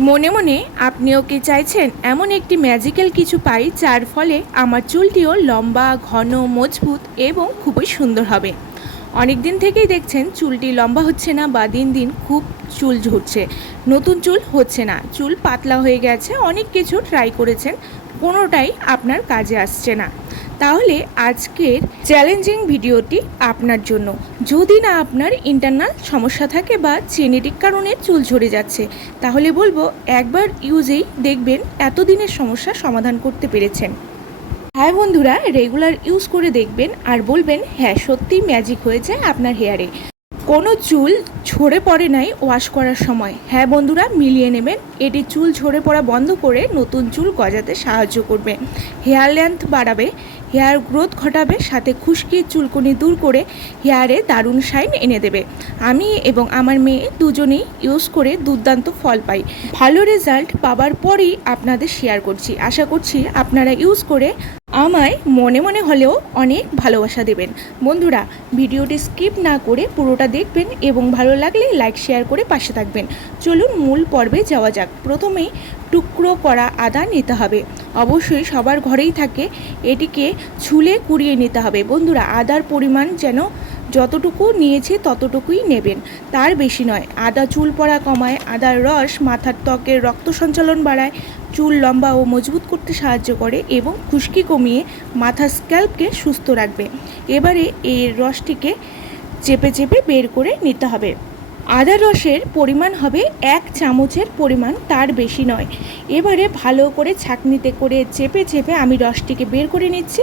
মনে মনে আপনিও কি চাইছেন এমন একটি ম্যাজিক্যাল কিছু পাই যার ফলে আমার চুলটিও লম্বা, ঘন, মজবুত এবং খুবই সুন্দর হবে। অনেক দিন থেকেই দেখছেন চুলটি লম্বা হচ্ছে না বা দিন দিন খুব চুল ঝরছে। নতুন চুল হচ্ছে না। চুল পাতলা হয়ে গেছে। অনেক কিছু ট্রাই করেছেন। কোনোটাই আপনার কাজে আসছে না। তাহলে আজকের চ্যালেঞ্জিং ভিডিওটি আপনার জন্য। যদি না আপনার ইন্টারনাল সমস্যা থাকে বা জেনেটিক কারণে চুল ঝরে যাচ্ছে, তাহলে বলব একবার ইউজেই দেখবেন এতদিনের সমস্যা সমাধান করতে পেরেছেন। হ্যাঁ বন্ধুরা রেগুলার ইউজ করে দেখবেন আর বলবেন হ্যাঁ সত্যি ম্যাজিক হয়েছে আপনার হেয়ারে কোনো চুল ঝরে পড়ে নাই ওয়াশ করার সময়। হ্যাঁ বন্ধুরা, মিলিয়ে নেবেন। এটি চুল ঝরে পড়া বন্ধ করে নতুন চুল গজাতে সাহায্য করবে। হেয়ার লেন্থ বাড়াবে, হেয়ার গ্রোথ ঘটাবে, সাথে খুশকি চুলকুনি দূর করে হেয়ারে দারুণ শাইন এনে দেবে। আমি এবং আমার মেয়ে দুজনেই ইউজ করে দুর্দান্ত ফল পাই। ভালো রেজাল্ট পাবার পরই আপনাদের শেয়ার করছি। আশা করছি আপনারা ইউজ করে আমায় মনে মনে হলেও অনেক ভালোবাসা দেবেন। বন্ধুরা, ভিডিওটি স্কিপ না করে পুরোটা দেখবেন এবং ভালো লাগলে লাইক, শেয়ার করে পাশে থাকবেন। চলুন মূল পর্বে যাওয়া যাক। প্রথমেই টুকরো করা আদা নিতে হবে। অবশ্যই সবার ঘরেই থাকে। এটিকে ছুলে কুড়িয়ে নিতে হবে। বন্ধুরা, আদার পরিমাণ যেন যতটুকু নিয়েছে ততটুকুই নেবেন। তার বেশি নয়, আদা চুল পড়া কমায়, আদার রস মাথার ত্বকের রক্ত সঞ্চালন বাড়ায়, চুল লম্বা ও মজবুত করতে সাহায্য করে এবং খুশকি কমিয়ে মাথার স্ক্যাল্পকে সুস্থ রাখবে। এবারে এই রসটিকে চেপে চেপে বের করে নিতে হবে। আদা রসের পরিমাণ হবে এক চামচের পরিমাণ, তার বেশি নয়। এবারে ভালো করে ছাঁকনিতে করে চেপে চেপে আমি রসটিকে বের করে নিচ্ছি।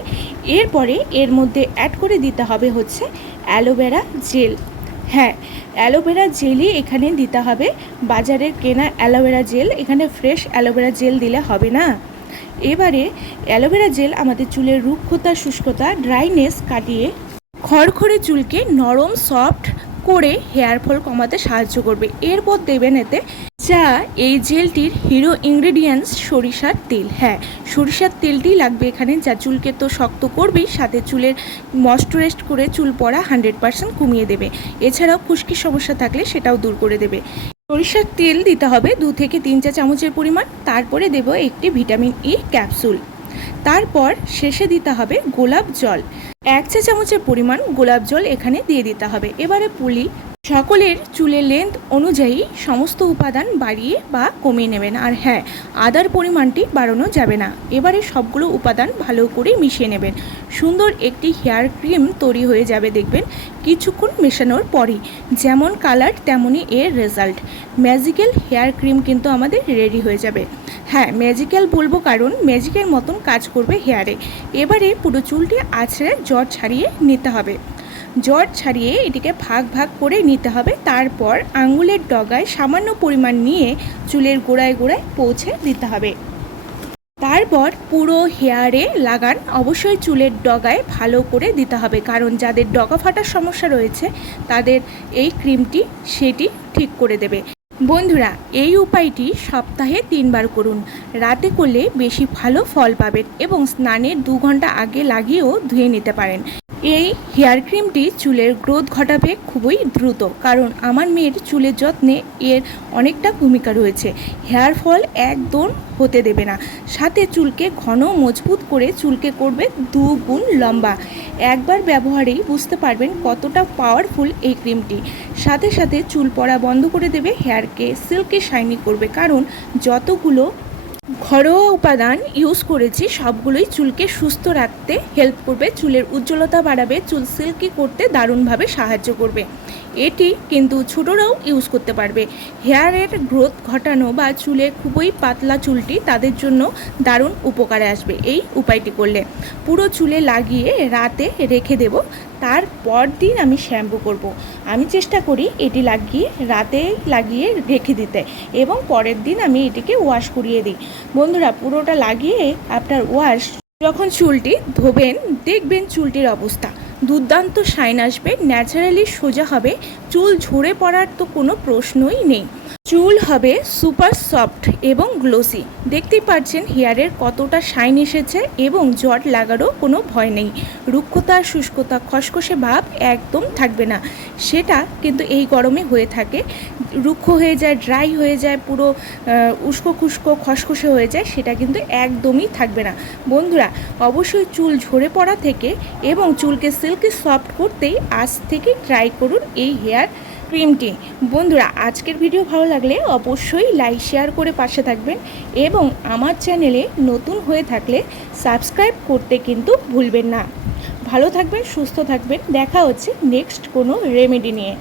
এরপরে এর মধ্যে অ্যাড করে দিতে হবে হচ্ছে অ্যালোভেরা জেল। হ্যাঁ অ্যালোভেরা জেলই এখানে দিতে হবে। বাজারের কেনা অ্যালোভেরা জেল, এখানে ফ্রেশ অ্যালোভেরা জেল দিলে হবে না। এবারে অ্যালোভেরা জেল আমাদের চুলের রুক্ষতা, শুষ্কতা, ড্রাইনেস কাটিয়ে খড়খড়ে চুলকে নরম, সফট করে হেয়ার ফল কমাতে সাহায্য করবে। এরপর দেবেন এতে যা এই জেলটির হিরো ইনগ্রেডিয়েন্টস সরিষার তেল। হ্যাঁ সরিষার তেলটি লাগবে এখানে, যা চুলকে তো শক্ত করবেই, সাথে চুলের ময়শ্চারাইজড করে চুল পড়া হান্ড্রেড পার্সেন্ট কমিয়ে দেবে। এছাড়াও খুশকির সমস্যা থাকলে সেটাও দূর করে দেবে। সরিষার তেল দিতে হবে দু থেকে তিন চা চামচের পরিমাণ, তারপরে দেব একটি ভিটামিন ই ক্যাপসুল তারপর শেষে দিতে হবে গোলাপ জল। এক চা চামচের পরিমাণ গোলাপ জল এখানে দিয়ে দিতে হবে। এবারে পুলি সকলের চুলের লেন্থ অনুযায়ী সমস্ত উপাদান বাড়িয়ে বা কমিয়ে নেবেন। আর হ্যাঁ আদার পরিমাণটি বাড়ানো যাবে না। এবারে সবগুলো উপাদান ভালো করে মিশিয়ে নেবেন। সুন্দর একটি হেয়ার ক্রিম তৈরি হয়ে যাবে দেখবেন কিছুক্ষণ মেশানোর পরই। যেমন কালার, তেমনই এর রেজাল্ট ম্যাজিক্যাল হেয়ার ক্রিম কিন্তু আমাদের রেডি হয়ে যাবে। হ্যাঁ ম্যাজিক্যাল বলব কারণ ম্যাজিকের মতন কাজ করবে হেয়ারে। এবারে পুরো চুলটি আছড়ে জ্বর ছাড়িয়ে নিতে হবে। জ্বর ছাড়িয়ে এটিকে ভাগ ভাগ করে নিতে হবে। তারপর আঙুলের ডগায় সামান্য পরিমাণ নিয়ে চুলের গোড়ায় গোড়ায় পৌঁছে দিতে হবে। তারপর পুরো হেয়ারে লাগান। অবশ্যই চুলের ডগায় ভালো করে দিতে হবে। কারণ যাদের ডগা ফাটার সমস্যা রয়েছে, তাদের এই ক্রিমটি সেটি ঠিক করে দেবে। বন্ধুরা, এই উপায়টি সপ্তাহে তিনবার করুন। রাতে করলে বেশি ভালো ফল পাবেন এবং স্নানের দু ঘণ্টা আগে লাগিয়েও ধুয়ে নিতে পারেন। এই হেয়ার ক্রিমটি চুলের গ্রোথ ঘটাবে খুবই দ্রুত, কারণ আমার মেয়ের চুলের যত্নে এর অনেকটা ভূমিকা রয়েছে। হেয়ার ফল একদম হতে দেবে না। সাথে চুলকে ঘন মজবুত করে চুলকে করবে দু গুণ লম্বা। একবার ব্যবহারেই বুঝতে পারবেন কতটা পাওয়ারফুল এই ক্রিমটি। সাথে সাথে চুল পড়া বন্ধ করে দেবে, হেয়ারকে সিল্কে শাইনি করবে, কারণ যতগুলো ঘরোয়া উপাদান ইউজ করেছি। সবগুলোই চুলকে সুস্থ রাখতে হেল্প করবে। চুলের উজ্জ্বলতা বাড়াবে। চুল সিল্কি করতে দারুণভাবে সাহায্য করবে। এটি কিন্তু ছোটরাও ইউজ করতে পারবে। হেয়ারের গ্রোথ ঘটানো বা চুলে খুবই পাতলা চুলটি তাদের জন্য দারুণ উপকারে আসবে, এই উপায়টি করলে। পুরো চুলে লাগিয়ে রাতে রেখে দেব তারপর দিন আমি শ্যাম্পু করব। আমি চেষ্টা করি এটি লাগিয়ে, রাতে লাগিয়ে রেখে দিতে এবং পরের দিন আমি এটিকে ওয়াশ করিয়ে দিই। বন্ধুরা, পুরোটা লাগিয়ে আপনার ওয়াশ যখন চুলটি ধোবেন, দেখবেন চুলটির অবস্থা। দুর্দান্ত শাইন আসবে ন্যাচারালি সোজা হবে চুল ঝরে পড়ার তো কোনো প্রশ্নই নেই। চুল হবে সুপার সফট এবং গ্লোসি। দেখতেই পাচ্ছেন, হেয়ারের কতটা শাইন এসেছে এবং জট লাগারও কোনো ভয় নেই। রুক্ষতা, শুষ্কতা, খসখসে ভাব একদম থাকবে না। সেটা কিন্তু এই গরমে হয়ে থাকে। রুক্ষ হয়ে যায়, ড্রাই হয়ে যায়, পুরো উস্কো খুস্কো, খসখসে হয়ে যায়, সেটা কিন্তু একদমই থাকবে না। বন্ধুরা, অবশ্যই চুল ঝরে পড়া থেকে এবং চুলকে সিল্কি সফট করতেই আজ থেকে ট্রাই করুন এই হেয়ার ক্রিমটি বন্ধুরা, আজকের ভিডিও ভালো লাগলে অবশ্যই লাইক শেয়ার করে পাশে থাকবেন এবং আমার চ্যানেলে নতুন হয়ে থাকলে সাবস্ক্রাইব করতে কিন্তু ভুলবেন না। ভালো থাকবেন, সুস্থ থাকবেন। দেখা হচ্ছে নেক্সট কোনো রেমেডি নিয়ে।